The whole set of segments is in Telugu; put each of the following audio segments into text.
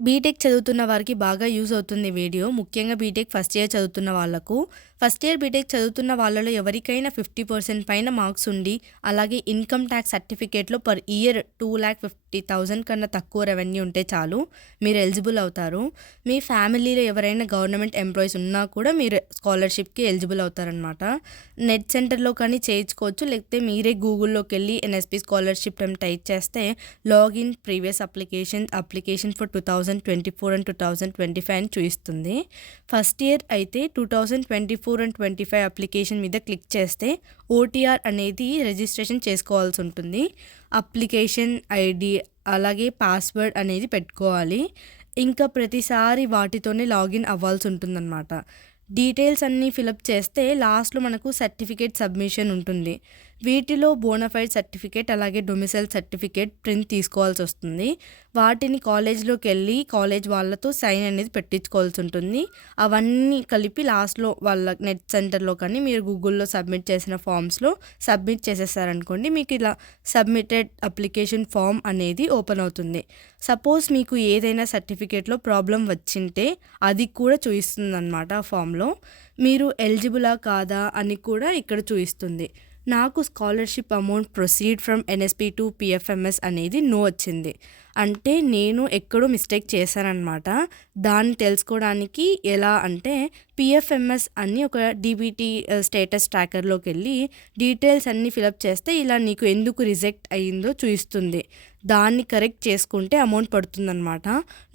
బీటెక్ చదువుతున్న వారికి బాగా యూజ్ అవుతుంది వీడియో. ముఖ్యంగా బీటెక్ ఫస్ట్ ఇయర్ చదువుతున్న వాళ్ళకు. ఫస్ట్ ఇయర్ బీటెక్ చదువుతున్న వాళ్ళలో ఎవరికైనా 50% పైన మార్క్స్ ఉండి, అలాగే ఇన్‌కమ్ టాక్స్ సర్టిఫికేట్‌లో పర్ ఇయర్ 2,50,000 కన్నా తక్కువ రెవెన్యూ ఉంటే చాలు మీరు ఎలిజిబుల్ అవుతారు. మీ ఫ్యామిలీలో ఎవరైనా గవర్నమెంట్ ఎంప్లాయీస్ ఉన్నా కూడా మీరు స్కాలర్‌షిప్‌కి ఎలిజిబుల్ అవుతారనమాట. నెట్ సెంటర్‌లో కానీ చేయించుకోవచ్చు. లేకపోతే మీరే గూగుల్‌లోకెళ్ళి ఎన్ఎస్‌పి స్కాలర్‌షిప్ అని టైప్ చేస్తే login previous application for 2024 and 2025 అని చూయిస్తుంది. ఫస్ట్ ఇయర్ అయితే 2024 అండ్ 25 అప్లికేషన్ మీద క్లిక్ చేస్తే ఓటీఆర్ అనేది రిజిస్ట్రేషన్ చేసుకోవాల్సి ఉంటుంది. అప్లికేషన్ ఐడి అలాగే పాస్వర్డ్ అనేది పెట్టుకోవాలి. ఇంకా ప్రతిసారి వాటితోనే లాగిన్ అవ్వాల్సి ఉంటుందన్నమాట. డీటెయిల్స్ అన్నీ ఫిలప్ చేస్తే లాస్ట్‌లో మనకు సర్టిఫికేట్ సబ్మిషన్ ఉంటుంది. వీటిలో బోనాఫైడ్ సర్టిఫికేట్ అలాగే డొమిసైల్ సర్టిఫికేట్ ప్రింట్ తీసుకోవాల్సొస్తుంది. వాటిని కాలేజ్‌లోకెళ్ళి కాలేజ్ వాళ్ళతో సైన్ అనేది పెట్టించుకోవాల్సి ఉంటుంది. అవన్నీ కలిపి లాస్ట్‌లో వాళ్ళ నెట్ సెంటర్‌లో కానీ మీరు గూగుల్‌లో సబ్మిట్ చేసిన ఫామ్స్‌లో సబ్మిట్ చేసేసారనుకోండి, మీకు ఇలా సబ్మిటెడ్ అప్లికేషన్ ఫామ్ అనేది ఓపెన్ అవుతుంది. సపోజ్ మీకు ఏదైనా సర్టిఫికేట్‌లో ప్రాబ్లమ్ వచ్చింటే అది కూడా చూయిస్తుందనమాట ఆ ఫామ్‌లో. మీరు ఎలిజిబులా కాదా అని కూడా ఇక్కడ చూయిస్తుంది. నాకు scholarship amount proceed from NSP to PFMS అనేది నో వచ్చింది. అంటే నేను ఎక్కడో మిస్టేక్ చేశాననమాట. దాన్ని తెలుసుకోవడానికి ఎలా అంటే పీఎఫ్ఎంఎస్ అని ఒక డీబీటీ స్టేటస్ ట్రాకర్‌లోకెళ్ళి డీటెయిల్స్ అన్నీ ఫిలప్ చేస్తే ఇలా నీకు ఎందుకు రిజెక్ట్ అయిందో చూయిస్తుంది. దాన్ని కరెక్ట్ చేసుకుంటే అమౌంట్ పడుతుందనమాట.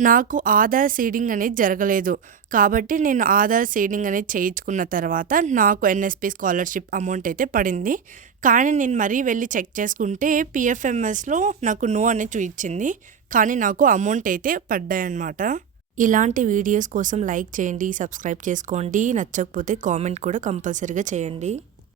నాకు ఆధార్ సీడింగ్ అనేది జరగలేదు. కాబట్టి నేను ఆధార్ సీడింగ్ అనేది చేయించుకున్న తర్వాత నాకు ఎన్ఎస్‌పి స్కాలర్‌షిప్ అమౌంట్ అయితే పడింది. కానీ నేను మరీ వెళ్ళి చెక్ చేసుకుంటే పీఎఫ్ఎంఎస్‌లో నాకు నో అనేది చూయించింది. కానీ నాకు అమౌంట్ అయితే పడ్డాయన్నమాట. ఇలాంటి వీడియోస్ కోసం లైక్ చేయండి, సబ్స్క్రైబ్ చేసుకోండి. నచ్చకపోతే కామెంట్ కూడా కంపల్సరీగా చేయండి.